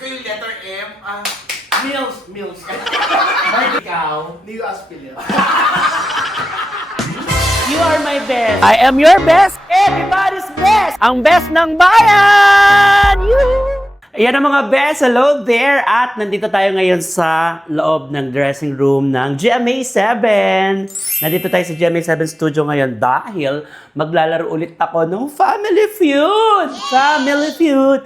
ko yung letter M. Mills. Mark, ikaw. Leo Aspilio. You are my best. I am your best. Everybody's best. Ang best ng bayan. Ayan ang mga best. Hello there. At nandito tayo ngayon sa loob ng dressing room ng GMA7. Nandito tayo sa GMA7 studio ngayon dahil maglalaro ulit ako ng Family Feud. Family Feud.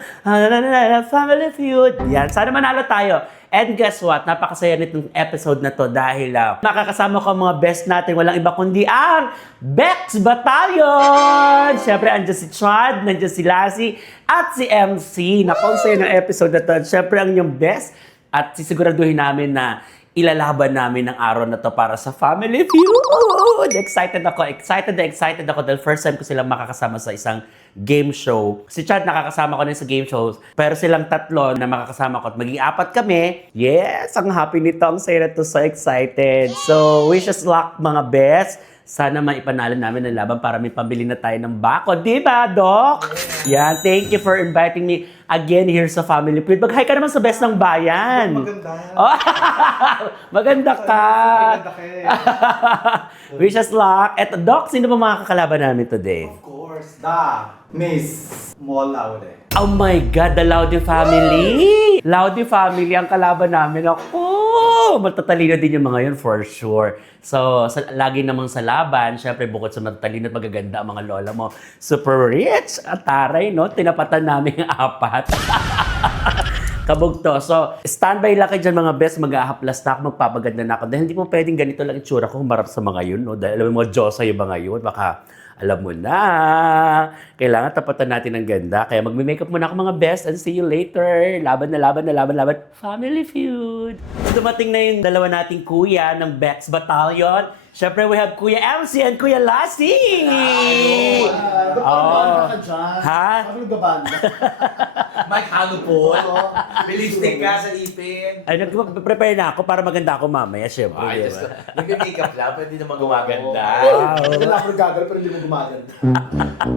Family Feud. Yan. Sana manalo tayo. And guess what? Napakasaya nitong episode na to dahil makakasama ko ang mga best natin. Walang iba kundi ang Bex Battalion! Siyempre, andyan si Chad, nandiyan si Lassie, at si MC. Napang saya ng episode na to. Siyempre, ang inyong best. At sisiguraduhin namin na ilalaban namin ng araw na to para sa Family Feud! Excited ako dahil first time ko silang makakasama sa isang game show. Si Chad nakakasama ko na sa game shows, pero silang tatlo na makakasama ko at maging apat kami. Yes! Ang happy nito, ang saya na to, so excited. So, wish us luck mga best. Sana maipanalo namin ang laban para may pambili na tayo ng bako. Di ba, Doc? Yan, thank you for inviting me again here sa Family Feud. Mag-hi ka naman sa best ng bayan. Maganda. Oh, maganda ka. Maganda ka Wish us luck. Eto, Doc, sino ba mga kakalaban namin today? Of course, Miss Molaude. Oh my God, the Laude family! Laude family ang kalaban namin. Ako! Matatalino din yung mga yun for sure. So, lagi namang sa laban, syempre bukod sa matatalino at magaganda ang mga lola mo, super rich at taray, no? Tinapatan namin ang apat. Kabugto. So, standby lang kayo dyan mga best. Mag-ahaplas na ako, magpapaganda na ako. Dahil hindi mo pwedeng ganito lang itsura ko humarap sa mga yun, no? Dahil alam mo, mga Diyosa yung mga yun. Baka alam mo na, kailangan tapatan natin ng ganda. Kaya magme-makeup muna ako mga best and see you later. Laban. Family Feud. Dumating na yung dalawa nating kuya ng Bex Battalion. Siyempre, we have Kuya MC and Kuya Lassie! Gabanda ka dyan. Ha? Ano gabanda? Mike, halo po. May lipstick ka sa ipin. Ay, nag-prepare na ako para maganda ako mamaya, siyempre. Ay, Di Diyos ba? ko. Nag-makeup lang, pero hindi naman gumaganda. Wow. Hindi na ako nagagano pero hindi mo gumaganda.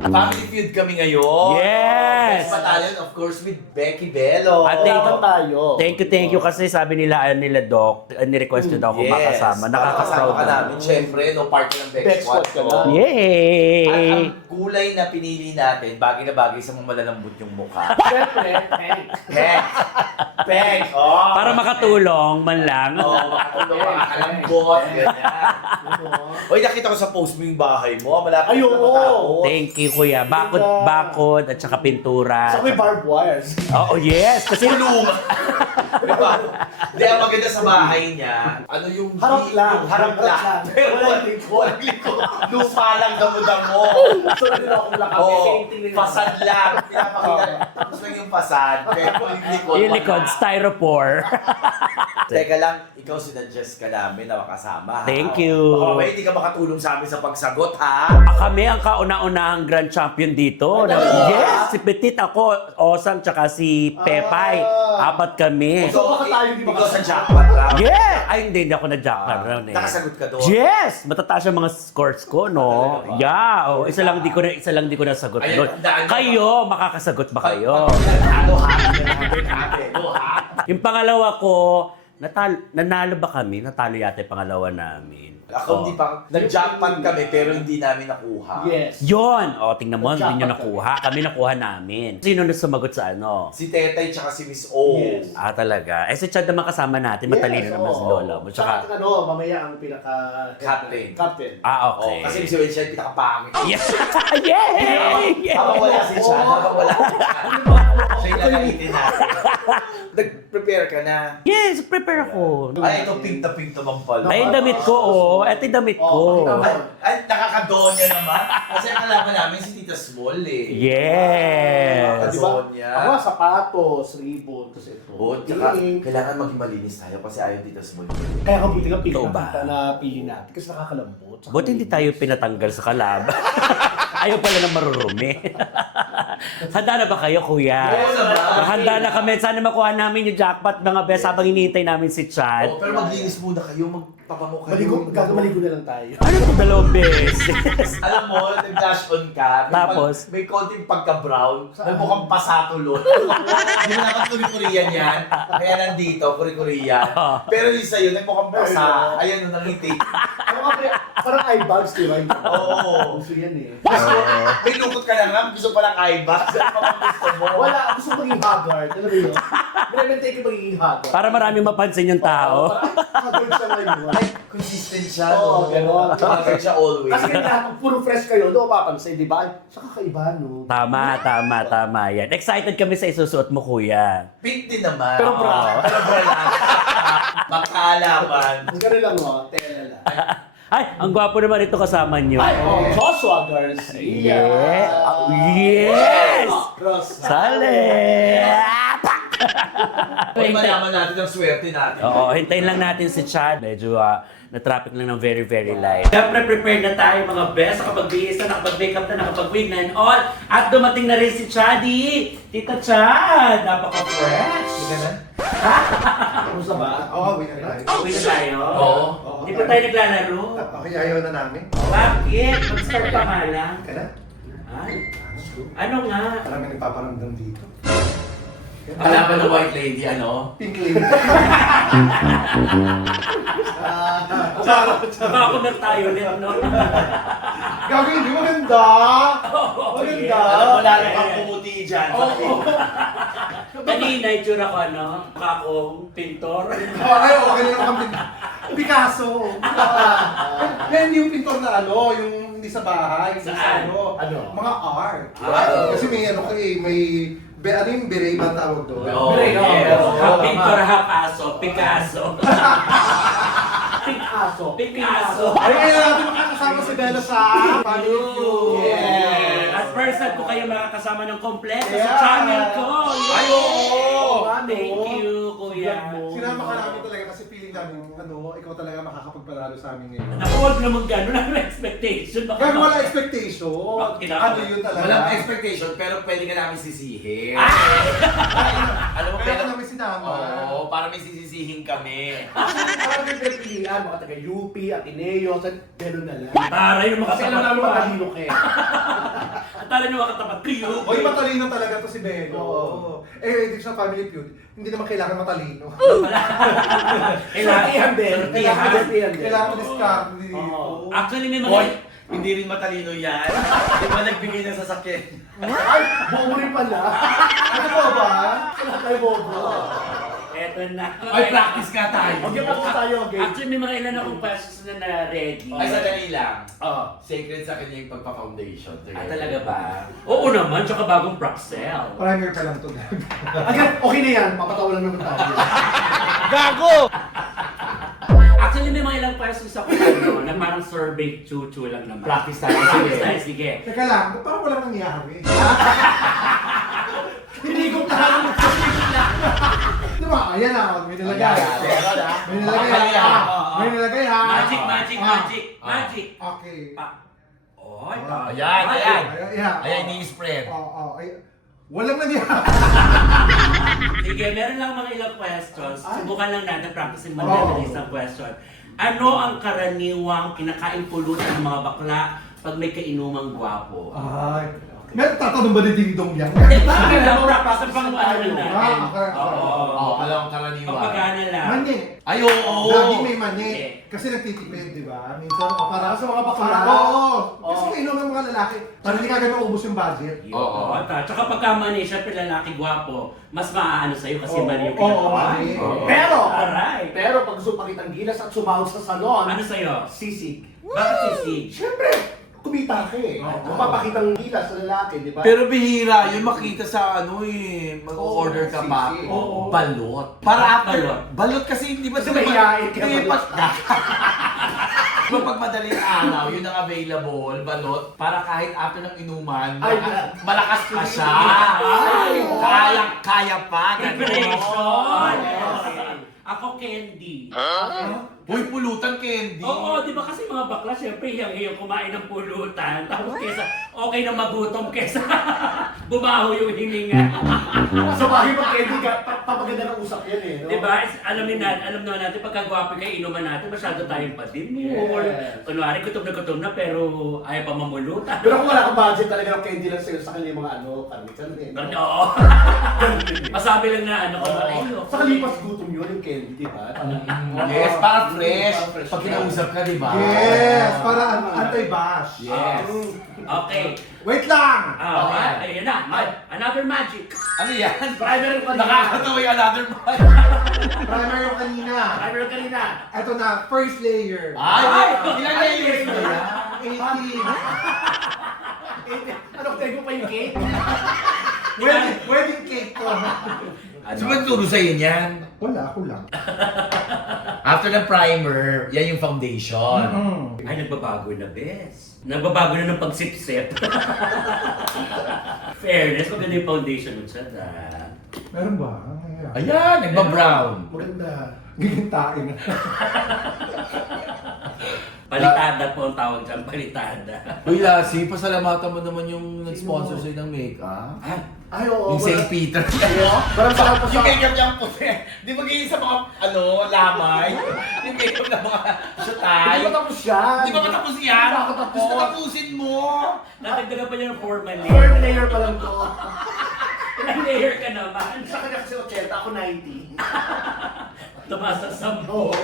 Family Feud kami ngayon. Yes! Best Battalion, of course, with Becky Bello. At Laban tayo. Thank you kasi sabi nila, Doc, ni-request nyo daw kung makasama. Nakaka-proud ka na. namin. Siyempre, no part ng Beck Beck Squad Squad ka ko. na. Yay! At ang kulay na pinili natin, bagay na bagay sa mga malalambot yung mukha. Siyempre, pink. Peg! Peg! Oh, Para makatulong man lang. Oo, makatulong, makakalambot, ganyan. Uy, nakita ko sa post mo yung bahay mo. Malapit Ay, na oo. matapos. Thank you, Kuya. Bakod at saka pintura. Sa may barbed wires. Oo, yes. Kasi Kulong! Diba? Hindi, ang maganda sa bahay niya, ano yung... Harap lang. Yung harap lang. Pero Walang likod. walang likod. Lupa lang damo-damo. So, hindi na ako lakap. Oo, fasad lang. Pinapakita. Tapos lang yung fasad. Pero yung likod. yung likod, wala. styrofoam. Teka lang, ikaw sinadjust ka namin na makasama. ha? Thank you. Baka mamaya hindi ka makatulong sa amin sa pagsagot, ha? Kami ang kauna-unahang grand champion dito. Yes, si Petit, ako, Osang, tsaka si Pepay. Apat kami. So, baka tayo hindi Ikaw sa makasama. jackpot round. Yeah! Ay, hindi ako na-jackpot round eh. Nakasagot ka doon. Yes! Matataas yung mga scores ko, no? Talaga ba? Yeah. Oh, isa lang di ko nasagot Ayan, doon. tandaan nyo. Kayo, makakasagot ba kayo? Halo, ha? Yung pangalawa ko, nanalo ba kami? Natalo yata yung pangalawa namin. Ako hindi pa, nag-jackpot kami pero hindi namin nakuha. Yes. Yon! O, tingnan mo, hindi nyo Nag-jackpot nakuha. Kami nakuha namin. Sino na sumagot sa ano? Si Tetay tsaka si Miss O. Yes. Ah, talaga. Eh, si Chad naman kasama natin. Matalino naman si Lola mo. Tsaka, Tsaka, mamaya ang pinaka... Captain. Captain. ah, Oh, okay. kasi si Wendy siya pinaka-pangit. Yeah! Yay! Habang wala si Chad, habang wala si Chad. Siya yung nakaitin natin. Nag-prepare ka na. Yes, prepare ako. Ay, ito pink na pink naman pala. Ay, yung damit ko, oh. Ito yung damit ko. Ay, nakakadonya naman. Kasi ang kalaban namin si Tita Small eh. Yes! Di ba? Donya. Ako, sapatos, ribbon, tapos ito. Oo, tsaka Ring. kailangan maging malinis tayo kasi ayaw Tita Small. Kaya kabuti nga pili Ikaw ba? kita na pili natin kasi nakakalambot. Saka Buti hindi tayo pinatanggal sa kalab. Ayaw pala na marurumi. Handa na ba kayo, kuya? Oo naman. Handa na kami. Sana makuha namin yung jackpot, mga bes, habang hinihintay namin si Chad. Oh, pero maglinis muna kayo, magpapango kayo. Gagamalig ko na lang tayo. Ano itong dalawang beses? Alam mo, nag-dash on ka. Tapos? May konting pagka-brown. Nagmukhang pasatulot. Hindi mo naman kuri-kuriyan yan. Kaya nandito, kuri-kuriyan. Pero yung sa'yo, nagmukhang pasa. Ayan, nangiti. Ano ka parang eye bags, di ba? Oo. Gusto yan eh. May lukot ka na nga, gusto palang eye-bags. Ano pa bang gusto mo? Wala, gusto ko maging haggard. Alam mo yun? Minag-take yung magiging haggard. Para maraming mapansin yung tao. Haggard siya ngayon. Ay, consistent siya. Oo, gano'n. Haggard siya always. Kasi kanya, kung puro fresh kayo, doon mapapansin, di ba? Ay, sa kakaiba, no? Tama yan. Excited kami sa isusuot mo, kuya. Pink din naman. Pero bra. Pero bra lang. Magkaalaman. Ganun lang, oh. Tela lang. Ay, ang gwapo naman ito kasama nyo. Ay, Joshua Garcia. Yes! Rosa. Sale! Kung malaman natin ang swerte natin. Oo, hintayin lang natin si Chad. Medyo na-traffic lang ng very, very light. Siyempre, prepared na tayo mga best. Nakapag-bihis na, nakapag-makeup na, nakapag-wig na and all. At dumating na rin si Chaddy. Tita Chad, napaka-fresh. Rosa ba? Oo, uwi na tayo. Uwi na tayo? Oo. Hindi pa tayo naglalaro. Okay, ayaw na namin. Bakit? Mag-start ka nga lang. Kaya na? Ay, ano nga? Marami nagpaparamdam dito. Kalaban ng white lady, ano? Pink lady. Baka na tayo ulit, no? Gagawin, di maganda. Maganda. Alam mo, lalo kang pumuti dyan. Kanina, itsura ko, ano? Kakong pintor. Ay, okay na naman kami. Picasso. Yan yung pintor na ano, yung hindi sa bahay. Hindi sa Saan? Ano? Mga art. Ah. Kasi may ano kayo, ano yung beret ba tawag doon? Oo, Beret, oo, yes. pero- Half pintor, half aso. Picasso. Pink aso. Picasso. Ay, kaya natin makakasama si Bella sa Family Feud. Yes. At first time ko kayo makakasama ng kompleto sa Yeah. channel ko. Ay, oo. Thank you, kuya. Sinama ka namin talaga kasi feeling namin, ikaw talaga makakapagpanalo sa amin ngayon. Naku, huwag naman gano'n. Ano expectation? Baka Kaya wala expectation. Bakit? Ano yun talaga? Walang expectation, pero pwede ka namin sisihin. Alam mo, Kaya pero... ka namin sinama. Oo, para may sisisihin kami. Parang may pilihan, mga taga-UP, Ateneo, gano'n na lang. Taray ng mga Kasi alam namin matalino kayo. Taray ng mga katapat ko yun. Oy, matalino talaga to si Bego. Oo. Dito sa Family Feud, hindi naman kailangan matalino. Sortihan din. Sortihan. Sortihan din. Kailangan discard dito. Oo. Actually, may Hoy, mga... hindi rin matalino yan. Di ba nagbigay ng sasakyan? Ay, bobo rin pala. Ano po ba? Wala tayo bobo. Eto na. Ay, practice nga tayo. Okay, practice tayo, okay? Actually, may mga ilan akong passes na ready. Ay, sandali lang. Oo. Sacred sa kanya yung pagpa-foundation. Ah, talaga ba? Oo naman, tsaka bagong Praxel. Primer pa lang to. Agad, okay na yan. Papatawa lang naman tayo. Actually, may mga ilang passes ako ano, na parang survey chuchu lang naman. Practice tayo. Practice tayo, sige. Teka lang, parang walang nangyari. Hindi ko tayo. Di ba? Ayan na, may nilagay. Meron ah. May nilagay ha. May nilagay ha. Magic, magic, Ah. magic, magic. Okay. Oy, Ayan, ayan. Ayan. Ayan, ni-spread. Oo, ay. Walang nangyari. Sige, meron lang mga ilang questions. Subukan lang natin, practicing mo Oo. natin isang question. Ano ang karaniwang kinakain pulutan ng mga bakla pag may kainumang gwapo? Ay. Meron tatanong ba ni Ding Dong yan? Sige lang, practice pang ano lang natin. Okay. Oo. Alam ang karaniwan. Pagpagana lang. Mani. Ay, oo. Laging may mani. Okay. Kasi nagtitipid, di ba? Minsan, para Sa mga bakla. Oo. Oo. Kasi kainom ng mga lalaki. Para hindi kagad maubos yung budget. Oo. Tsaka pagka mani, syempre lalaki gwapo, mas maaano sa'yo kasi Oo, mani yung oo, ginagawa. mani. Oo. Pero, Aray. pero pag gusto pakitang gilas at sumahod sa salon, Ano sa'yo? sisig. Bakit sisig? Siyempre, kumita ka eh. Mapapakitang gilas sa lalaki, di ba? Pero bihira, yun makita sa ano eh, mag-order ka pa. Sisi. Oo. Balot. Para after, Balot. balot kasi hindi ba Kasi mahihain ka, Hindi balot. pa. Diba pag madaling araw, yun ang available, balot, para kahit after ng inuman, Ay, malakas pa siya. Ay, Kaya pa, Preparation! gano'n. Ako candy. Uy, pulutan candy. Oo, di ba kasi mga bakla, syempre, hiyang kumain ng pulutan. Tapos kesa, okay na magutom kesa bumaho yung hininga. Sa bagay pag candy ka, papaganda ng usap yan eh. No? Di ba? Alam naman natin, pagkagwapo kayo, inuman natin, masyado tayong padimor. Yes. Kunwari, gutom na pero ayaw pa mamulutan. Pero kung wala kang budget talaga ng candy lang sa'yo sa kanila yung mga karne-karne. Pero oo. Masabi lang na ano ko, ayun. Sa kalipas gutom yun yung candy, di ba? Yes, para fresh. Para fresh. Pag kinausap ka, di ba? Yes, para anti-bash. Yes. Okay. Wait lang! Ayun na. Another magic. Ano yan? Primer yung kanina. Nakakatawa yung another one. Primer yung kanina. Primer yung kanina. Ito na, first layer. Ay, ilang layers ba yan? 18. Ano, tayo mo pa yung cake? Wedding cake ko. So, magturo sa'yo niyan? Wala, ako lang. After ng primer, yan yung foundation. Ay, nagbabago na, Bes. Nagbabago na ng pagsipsip. Fairness, maganda yung foundation nun siya. Meron ba? Ayan, nagba-brown. Maganda. Gigintain na. Palitada po ang tawag dyan, palitada. Uy, Lassie, pasalamatan mo naman yung nag-sponsor sa'yo ng makeup. Ay, oo. Yung St. Peter. Parang sa Yung makeup niyang puti. Di ba ganyan sa mga, lamay? Yung makeup ng mga shotay. Hindi pa tapos yan. Di ba matapos yan? Hindi pa tapos. Gusto tapusin mo. Natagdagan pa niya ng formalin. Third layer pa lang to. Ilang layer ka naman. Sa kanya kasi 80, ako 90. Tumaas sa 10. Oo.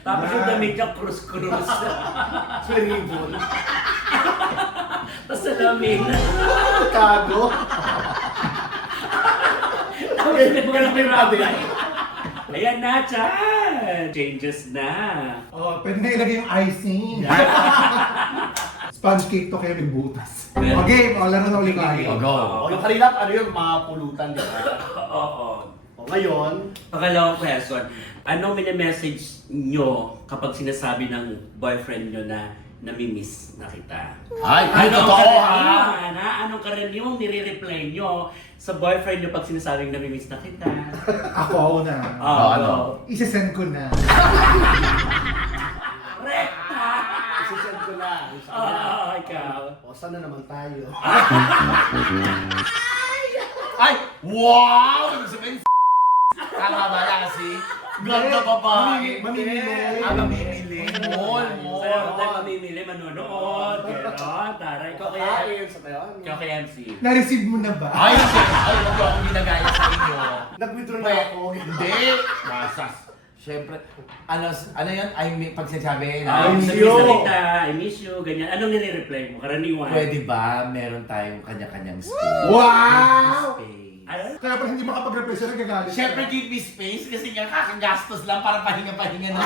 Tapos yung damit niya, krus-krus. Swimming. Tapos salamin. Kago. Tapos nagpapirapay. Ayan na, Chan! Changes na. Oh, pwede na ilagay yung icing. Sponge cake to kayo may butas. Okay, laro na ulit tayo. Go. O, yung kanina, ano yung mga pulutan, di ba? Oo. O, ngayon, Pangalawang question, anong mini-message nyo kapag sinasabi ng boyfriend nyo na namimiss na kita? Ay, totoo ha? Anong karaniwang nire-reply nyo sa boyfriend nyo pag sinasabing namimiss na kita? Ako na. Ano? Isesend ko na. Rekta! isisend ko na. Yung sa kanya. Ikaw. O, saan na naman tayo? Ay, wow! Ibig sabihin, tama ba, Lassie? Ganda babae. Mamimili. Mamimili. Mall. Sa'yo, tayo mamimili, manonood. Ganon, taray. Ikaw kaya, Kakain sa tayo. ikaw kay MC. Na-receive mo na ba? Ay, huwag ko akong ginagaya sa inyo. Nag-withdraw na ako. Hindi. Masas. Siyempre, ano yan? Pag sinasabi I miss Sabi you. sa kita, I miss you, ganyan. Anong nire-reply mo? Karaniwan. pwede ba meron tayong kanya-kanyang space? Wow! Space. Ano? Kaya pag hindi makapag-reply siya, nagagalit. Siyempre, give me space kasi nga kakagastos lang para pahinga-pahinga na.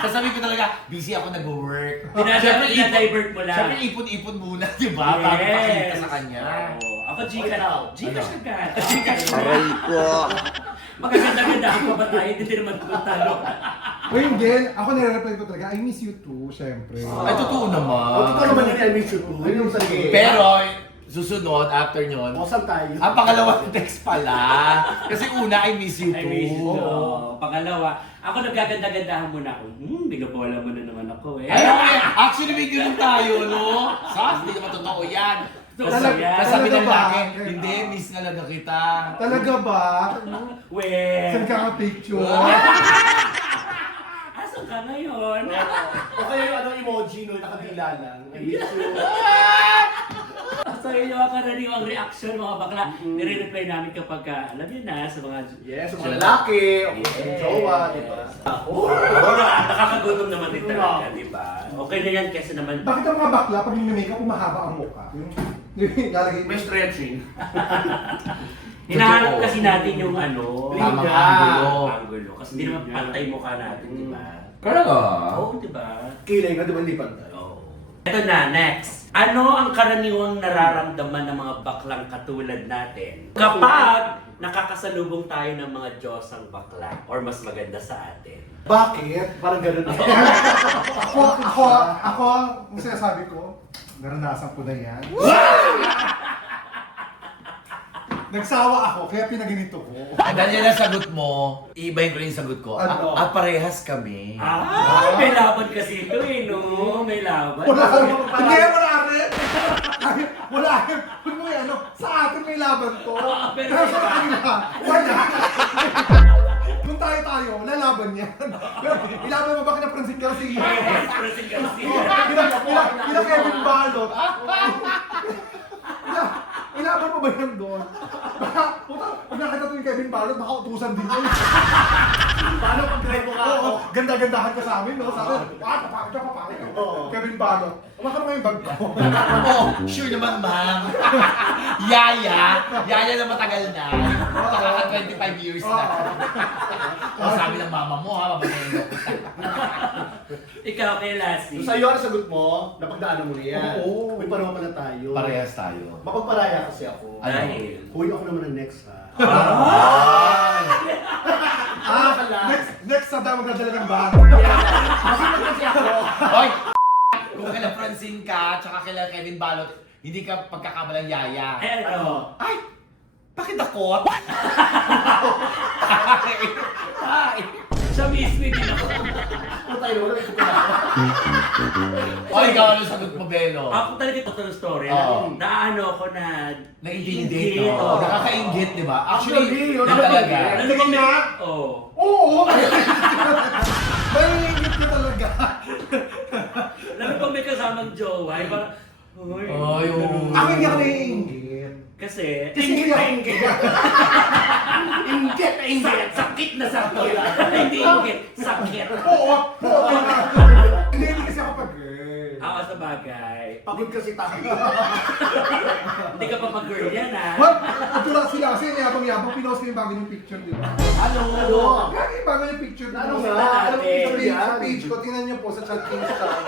Sasabihin ko talaga, busy ako nag-work. Dinadivert mo lang. Siyempre, ipon-ipon muna, di ba? Bago pakita sa kanya. Oo. Ako, Ikaw. Gcash Ano? agad. Gcash Magaganda-ganda ako ba tayo? Hindi naman tutalo. O hindi, ako nire-reply ko talaga, I miss you too, syempre. Ay, totoo naman. O, totoo naman yun, I miss you too. Yun yung talaga. Pero, susunod, after nyon, O, saan tayo? ang pangalawang text pala. Kasi una, I miss you I too. miss you. Oo. Pangalawa, ako nagaganda-gandahan muna ako. Bigabola mo na naman ako eh. Ay, okay. Actually, may ganun tayo, no? Sas, hindi naman totoo yan. Talaga yan. Kasabi ng Talaga ba? laki, hindi, miss na lang kita. Talaga ba? Well, Saan ka nga picture? asan ka ngayon? O kaya yung ano, emoji no, nakadila lang. I miss you. So yun yung mga karaniwang reaction mga bakla. Nire-reply namin kapag, alam yun na, sa mga... Yes, sa mga lalaki, o sa mga jowa, di ba? Nakakagutom naman din talaga, di ba? Okay na yan kasi naman... Bakit ang mga bakla, pag nag-makeup, umahaba ang mukha? Yung lalagay May stretching. Hinahanap kasi natin yung ano... Tamang Linya. Angulo. Kasi hindi naman pantay mukha natin, di ba? Talaga? Oo, di ba? Kilay ka, di ba hindi pantay? Oo. Ito na, next. Ano ang karaniwang nararamdaman ng mga baklang katulad natin kapag nakakasalubong tayo ng mga Diyosang bakla or mas maganda sa atin? Bakit? Parang ganun. ako, ang sinasabi ko, naranasan ko na yan. Nagsawa ako, kaya pinaganito ko. Ganyan ang sagot mo, iibahin ko rin yung sagot ko. Ano? Parehas kami. May laban kasi ito eh, no? May laban. Wala hindi, wala rin. Wala rin. Kung mo ano, sa atin may laban to. Pero Pero sa kanila, wala. Kung tayo, lalaban yan. Ilaban mo ba kina Francine Garcia? President Garcia. Kina Kevin Balot. Ilaban mo ba yan doon? Baka, puta, pag nakita ko yung Kevin Balot, baka utusan din yun. Paano pag drive mo ka ako? Oo, ganda-gandahan ka sa amin, no? Sa akin, papakit ka. Kevin Balot. Umakan mo yung bag ko. Oh, sure naman, ma'am. Yaya na matagal na. Nakaka 25 years na. Oh, sabi ng mama mo, ha, mabagayin mo. Ikaw kay Lassie. So sa'yo, ang sagot mo, napagdaanan mo na yan. Oo. May pareho pala tayo. Parehas tayo. Mapagparaya kasi ako. Ano? Dahil. Huy, ako naman ang next ha. Next sa dama magdadala ng bag. Kasi kasi ako. Hoy! Kung kila Francine ka, tsaka kila Kevin Balot, hindi ka pagkakabalang yaya. Ay, ano? Ay! Bakit ako? Ay! Siya mismo din ako. Tayo, wala ito na. O, ikaw ano sagot mo, Belo? Ako talaga ito ng story. Oo. Naano ako na... Naintindihan, Inggit, no? oo. Nakakaingit, di ba? Actually, Actually, yun yun talaga. Alam mo Tingin na. Oo. Oo! Maingit ka talaga. Lalo pag may kasamang jowa, ay parang... Uy, Oh, yung... Ako hindi ako naiingit. Kasi... Kasi hindi ako Inggit na inggit. Sakit na sakit. Hindi inggit. Sakit. Oo! Hindi kasi ako pag Ako sa bagay. Pagod kasi tayo. Hindi ka pa pag-girl yan, ha? What? At wala sila kasi yabang-yabang pinost ko yung bago yung picture, di ba? Ano? Kaya yung bago yung picture, di ba? Ano Sa nga? Ano natin? picture yan? sa page ko, tingnan niyo po sa chat Kings channel.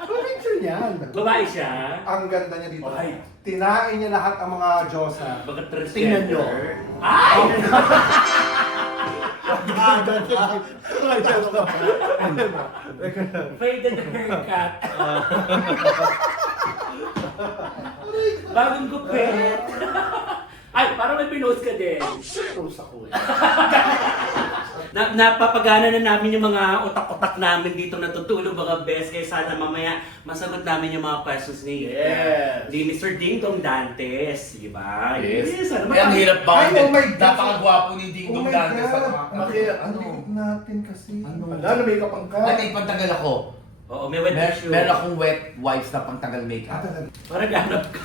Ano picture yan? Babae siya. Ang ganda niya dito. Ay. Tinain niya lahat ang mga Diyosa. Baka transgender. Tingnan nyo. Ay! Faded haircut. Bagong gupit. Ay, parang may pinost ka din. Close ako eh. Napapagana na namin yung mga utak-utak namin dito natutulog mga best. Kaya sana mamaya masagot namin yung mga questions ni, Yes. ni Mr. Ding Dong Dantes. Diba? Yes. Ano Ay, ang hirap ba? Ay, oh my God. Napakagwapo ni Ding Oh Dong my Dantes. God. Bakit? Ang likod natin kasi. Wala na may kapangka. Ay, may pantagal ako. Oo, may wet tissue. Meron akong wet wipes na pangtagal Ah, makeup. talaga. Parang ganap ka.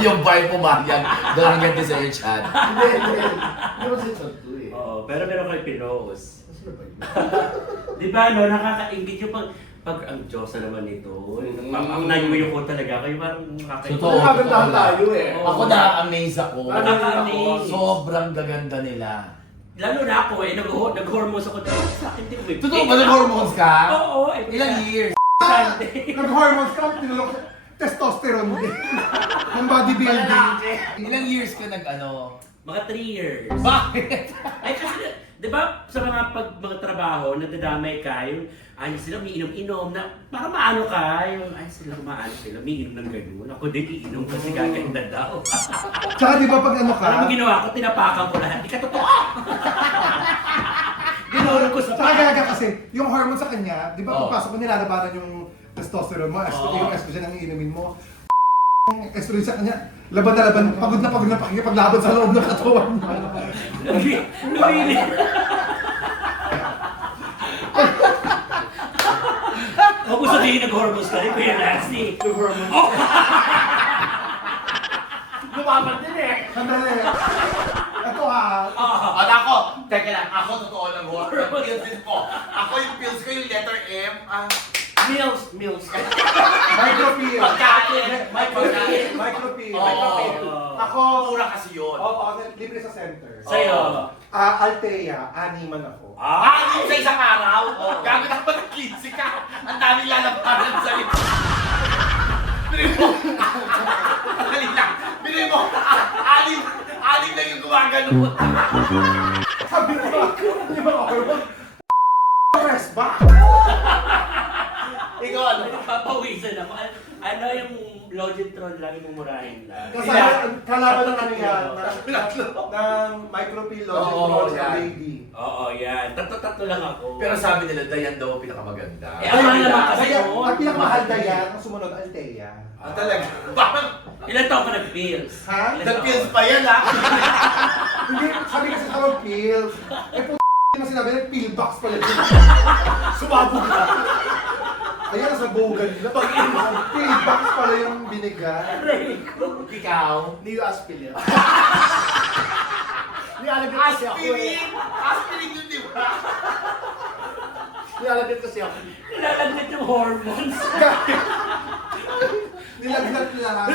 Yung vibe pumayag. Doon ang sa your chat. Hindi. Hindi mo si Chad to eh. Oo, pero meron kayo pinost. Ano ba yun? Di ba, no? Nakaka-ingit yung pag ang Diyosa naman ito. Ang nayuyo ko talaga. Kayo parang nakaka-ingit. Totoo. Nakagandahan tayo eh. Oo. Ako na-amaze ako. Nakaka-amaze. Sobrang gaganda nila. Lalo na ako eh, nag-hormones ako dahil sa akin din ko eh. Totoo ba nag-hormones ka? Oo, eh. Ilang years? Sunday. Nag-hormones ka, tinulog testosterone din. Ang bodybuilding. Ilang years ka nag-ano? Mga 3 years. Bakit? Ay kasi, di ba sa mga trabaho, nadadamay ka, yung ay sila umiinom-inom na para maano ka, yung ay sila maano sila, umiinom ng gano'n. Ako din iinom kasi gaganda daw. Tsaka di ba pag ano ka? Alam mo ginawa ko, tinapakan ko lahat. Di ka totoo! Ginuro ko sa Tsaka gaga kasi, yung hormone sa kanya, di ba Oo. pagpasok mo nilalabanan yung testosterone mo, yung estrogen ang iinumin mo. Yung estrogen sa kanya, laban na laban, pagod na pakikipaglaban sa loob ng katawan mo. Lumili. Huwag mo sabihin nag-hormones ka rin, Kuya Lassie. Nag-hormone. Lumaban din eh. Sandali. Ito ha, At ako, teka lang, ako totoo lang pills din ko. Ako yung pills ko, yung letter M. Meals. micropeel. Pagkain. Pagkain. Micropeel. Oo. Ako, Mura kasi yun. oo, libre sa center. Sa'yo. Althea, animan ako. Yung sa isang araw? Gamit ako ng 15 ka. Ang daming lalabanan sa likod. Bilhin mo. Dali lang. Bilhin mo. Anim lang yung gumagano. Sabi ko, di ba hormone? Press back. Ikaw ano? Papawisan ako. Ano yung Logitron, lagi mumurahin lang. Kasama, kalaban ng ano yan, ng micropill Oo, Logitron sa yan. baby. Oo, yan. Tatlo lang ako. Pero sabi nila, Dayan daw ang pinakamaganda. Eh, ang mahal naman kasi Kaya, noon. ang pinakamahal na yan, ang sumunod, Altea. Ah, talaga? Bakit? Ilan taon ka nag-pills? Ha? Ilan Nag-pills taon? pa yan, ha? Hindi, sabi kasi sa mga pills. Eh, mo sinabi, pill box pala yun. Sumabog ka. Ayan, nasa bogan nila. Pill box pala yung binigay. Ikaw? New Aspilin. Nilalagyan kasi ako eh. Aspirin! Aspirin yun, di ba? Nilalagyan kasi ako. Nilalagyan yung hormones. Nilagyan lahat.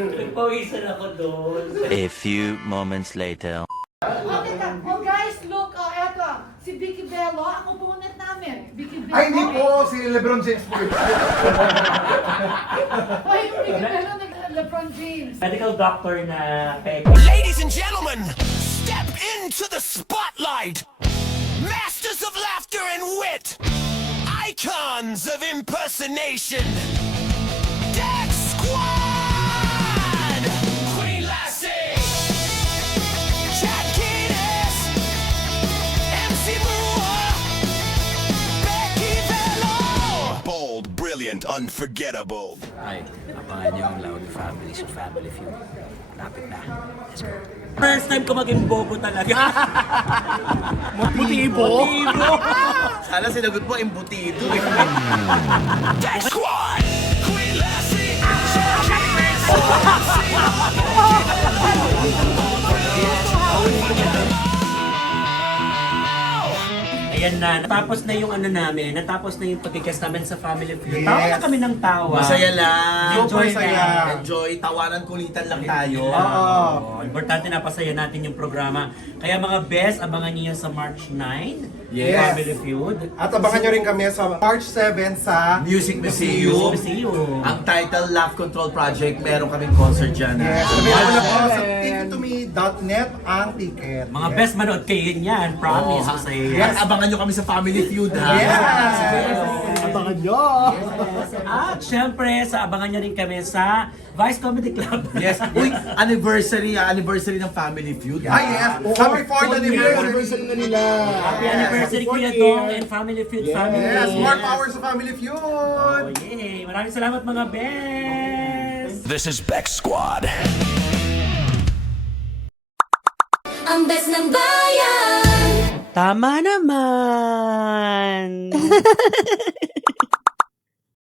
Nagpawisan ako doon. A few moments later. Okay, oh guys, look, eto, si Vicky Bello, ang opponent namin. Vicky Bello. Ay, hindi po. Si Lebron James po. Oh, yung Vicky Bello, LeBron James. Medical doctor na peg. Ladies and gentlemen, step into the spotlight. Masters of laughter and wit. Icons of impersonation. Dex Squad! Queen Lassie. Chad Kiedis. MC Moore. Becky Bello. Bold, brilliant, unforgettable. Ay, abangan niyo ang Loud Family sa Family Feud. Lapit na. Let's go. First time ko maging bobo talaga. Motibo? Motibo. Sana sinagot mo, embutido eh. Dex Squad! Queen Lassie! Ayan na, natapos na yung ano namin, natapos na yung podcast namin sa Family Feud. Yes. Tawa na kami ng tawa. Masaya lang. Enjoy Super saya. na. Enjoy, tawanan, kulitan lang tayo. Oo. Importante na pasaya natin yung programa. Kaya mga best, abangan niyo yan sa March 9. Yes. Family Feud. At abangan nyo rin kami sa March 7 sa Music Museum. Museum. Ang title, Laugh Control Project, meron kaming concert dyan. Yes, available na po sa ticketome.net ang ticket. Mga best, manood kayo yan. Promise. Oo, ha? Masaya yan. Yes, abangan nyo kami sa Family Feud, ha? Yes! Abangan nyo! At syempre, abangan nyo rin kami sa Vice Comedy Club. Yes. Uy, anniversary ng Family Feud. Ah, yes! Happy 4th anniversary! Anniversary na nila. Happy anniversary, Kuya Dong and Family Feud family. Yes! More power sa Family Feud! Oh, yay! Maraming salamat mga best! This is Bex Squad. Ang best ng bayan. Tama naman!